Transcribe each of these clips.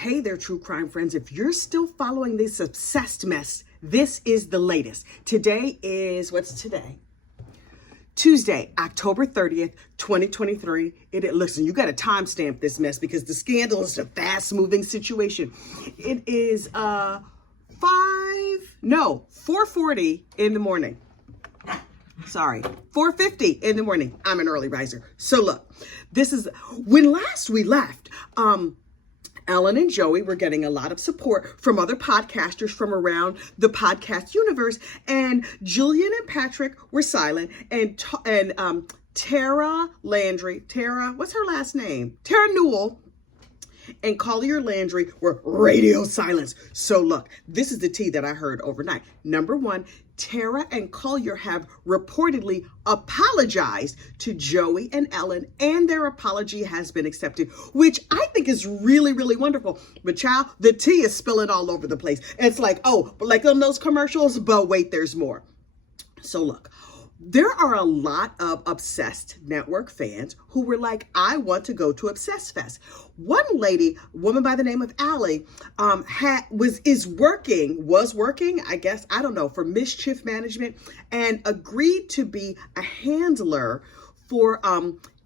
Hey there, true crime friends. If you're still following this obsessed mess, this is the latest. Today is, what's today? Tuesday, October 30th, 2023. Listen, you got to timestamp this mess because the scandal is a fast moving situation. It is 4:40 in the morning. Sorry, 4:50 in the morning. I'm an early riser. So look, this is when last we left. Ellyn and Joey were getting a lot of support from other podcasters from around the podcast universe, and Gillian and Patrick were silent, and Landry, what's her last name? Newell and Collier Landry were radio silence. So look, this is the tea that I heard overnight. Number one, Terra and Collier have reportedly apologized to Joey and Ellyn, and their apology has been accepted, which I think is really, really wonderful. But child, the tea is spilling all over the place. It's like, oh, but like on those commercials, but wait, there's more. So look, there are a lot of Obsessed Network fans who were like, I want to go to Obsessed Fest. One woman by the name of Ellyn, was working, I guess, I don't know, for Mischief Management, and agreed to be a handler for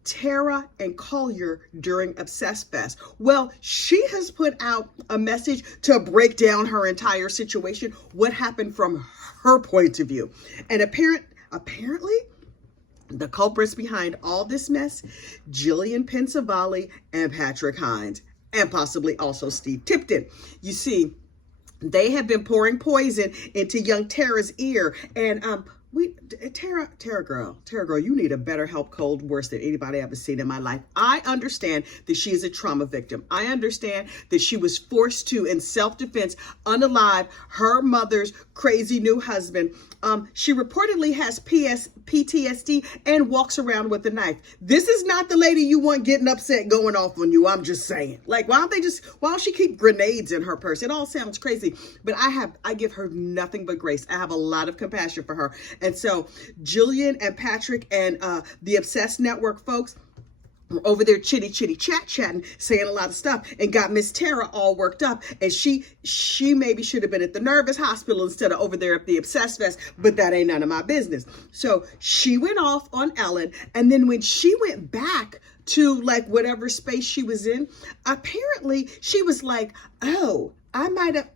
Terra and Collier during Obsessed Fest. Well, she has put out a message to break down her entire situation, what happened from her point of view. And apparently, the culprits behind all this mess, Gillian Pensavalle and Patrick Hinds, and possibly also Steve Tipton. You see, they have been pouring poison into young Tara's ear, and Tara girl, you need a BetterHelp cold worse than anybody I've ever seen in my life. I understand that she is a trauma victim. I understand that she was forced to, in self-defense, unalive her mother's crazy new husband. She reportedly has PTSD and walks around with a knife. This is not the lady you want getting upset going off on you. I'm just saying. Like, why don't she keep grenades in her purse? It all sounds crazy, but I give her nothing but grace. I have a lot of compassion for her. And so Gillian and Patrick and the Obsessed Network folks were over there chitty chatting, saying a lot of stuff, and got Miss Tara all worked up. And she maybe should have been at the nervous hospital instead of over there at the Obsessed Fest, but that ain't none of my business. So she went off on Ellyn, and then when she went back to like whatever space she was in, apparently she was like, oh, I might have,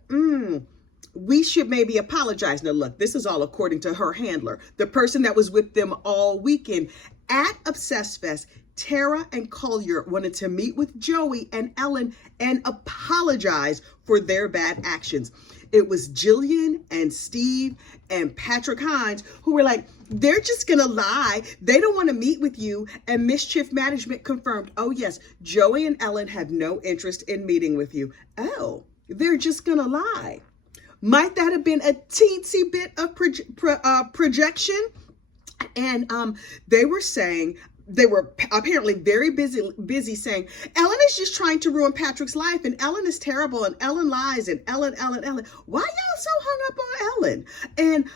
we should maybe apologize. Now, look, this is all according to her handler, the person that was with them all weekend at Obsessed Fest. Terra and Collier wanted to meet with Joey and Ellyn and apologize for their bad actions. It was Gillian and Steve and Patrick Hinds who were like, they're just gonna lie. They don't want to meet with you. And Mischief Management confirmed, oh yes, Joey and Ellyn have no interest in meeting with you. Oh, they're just gonna lie. Might that have been a teensy bit of projection? And they were saying, they were apparently very busy saying, Ellyn is just trying to ruin Patrick's life, and Ellyn is terrible, and Ellyn lies, and Ellyn. Why y'all so hung up on Ellyn? And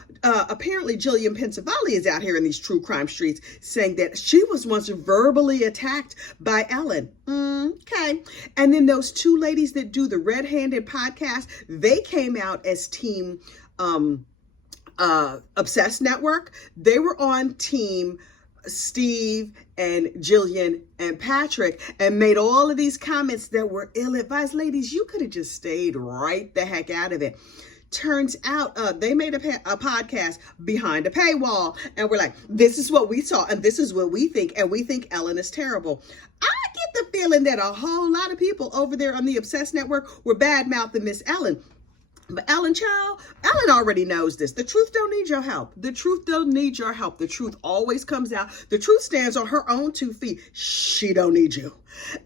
apparently Gillian Pensavalle is out here in these true crime streets saying that she was once verbally attacked by Ellyn. Okay. And then those two ladies that do the Red-Handed podcast, they came out as team Obsessed Network. They were on team Steve and Gillian and Patrick and made all of these comments that were ill-advised. Ladies, you could have just stayed right the heck out of it. Turns out they made a podcast behind a paywall, and we're like, this is what we saw and this is what we think, and we think Ellyn is terrible. I get the feeling that a whole lot of people over there on the Obsessed Network were bad-mouthing Miss Ellyn. But Ellyn, child, Ellyn already knows this. The truth don't need your help. The truth don't need your help. The truth always comes out. The truth stands on her own 2 feet. She don't need you.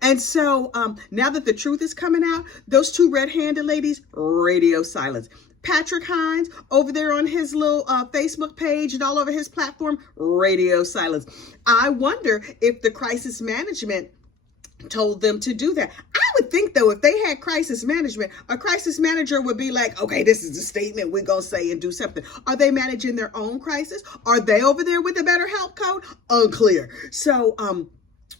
And so now that the truth is coming out, those two red-handed ladies, radio silence. Patrick Hinds over there on his little Facebook page and all over his platform, radio silence. I wonder if the crisis management told them to do that. I would think, though, if they had crisis management, a crisis manager would be like, okay, this is the statement we're going to say and do something. Are they managing their own crisis? Are they over there with the BetterHelp code? Unclear. So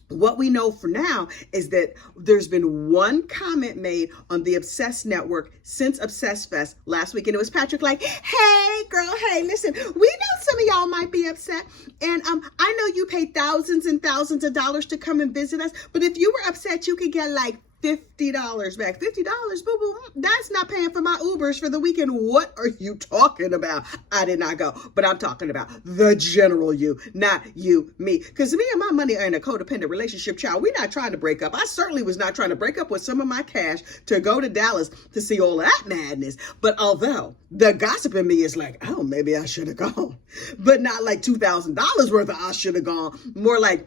what we know for now is that there's been one comment made on the Obsessed Network since Obsessed Fest last week. And it was Patrick like, hey, girl, hey, listen, we know some of y'all might be upset. And I know you paid thousands and thousands of dollars to come and visit us. But if you were upset, you could get like $50 back. $50, boo-boo. That's not paying for my Ubers for the weekend. What are you talking about? I did not go, but I'm talking about the general you, not you, me. Because me and my money are in a codependent relationship, child. We're not trying to break up. I certainly was not trying to break up with some of my cash to go to Dallas to see all that madness. But although the gossip in me is like, oh, maybe I should have gone. But not like $2,000 worth of I should have gone. More like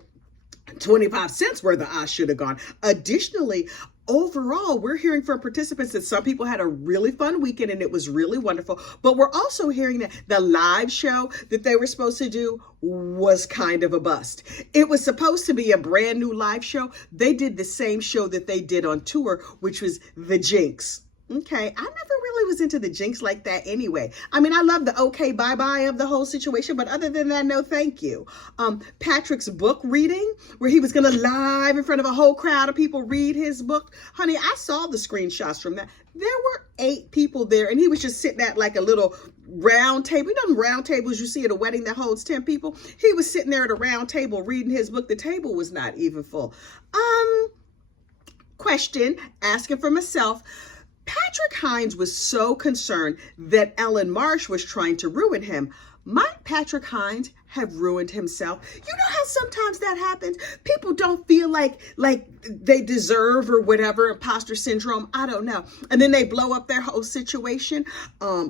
25 cents worth of I should have gone. Additionally, overall, we're hearing from participants that some people had a really fun weekend and it was really wonderful. But we're also hearing that the live show that they were supposed to do was kind of a bust. It was supposed to be a brand new live show. They did the same show that they did on tour, which was The Jinx. Okay, I never really was into the Jinx like that anyway. I mean, I love the okay bye-bye of the whole situation, but other than that, no thank you. Patrick's book reading, where he was going to live in front of a whole crowd of people read his book. Honey, I saw the screenshots from that. There were 8 people there, and he was just sitting at like a little round table. You know them round tables you see at a wedding that holds 10 people? He was sitting there at a round table reading his book. The table was not even full. Question, asking for myself. Patrick Hinds was so concerned that Ellyn Marsh was trying to ruin him. Might Patrick Hinds have ruined himself? You know how sometimes that happens? People don't feel like they deserve or whatever, imposter syndrome, I don't know. And then they blow up their whole situation.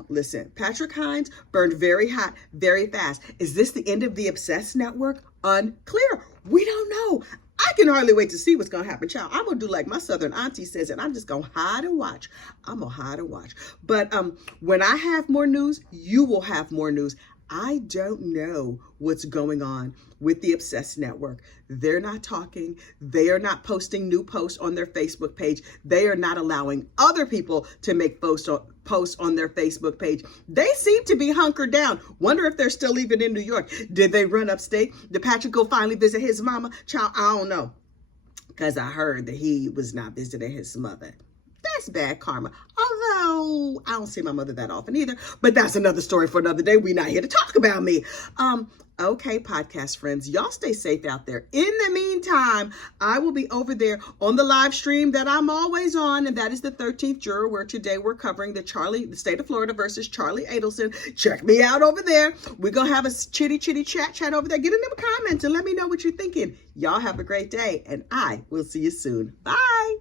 Listen, Patrick Hinds burned very hot, very fast. Is this the end of the Obsessed Network? Unclear. We don't know. I can hardly wait to see what's going to happen, child. I'm going to do like my Southern auntie says, and I'm just going to hide and watch. I'm going to hide and watch. But when I have more news, you will have more news. I don't know what's going on with the Obsessed Network. They're not talking. They are not posting new posts on their Facebook page. They are not allowing other people to make posts on their Facebook page. They seem to be hunkered down. Wonder if they're still even in New York. Did they run upstate? Did Patrick go finally visit his mama? Child, I don't know. Because I heard that he was not visiting his mother. That's bad karma. Although I don't see my mother that often either. But that's another story for another day. We're not here to talk about me. Okay, podcast friends, y'all stay safe out there. In the meantime, I will be over there on the live stream that I'm always on, and that is the 13th Juror, where today we're covering the state of Florida versus Charlie Adelson. Check me out over there. We're going to have a chitty chat over there. Get in the comments and let me know what you're thinking. Y'all have a great day, and I will see you soon. Bye.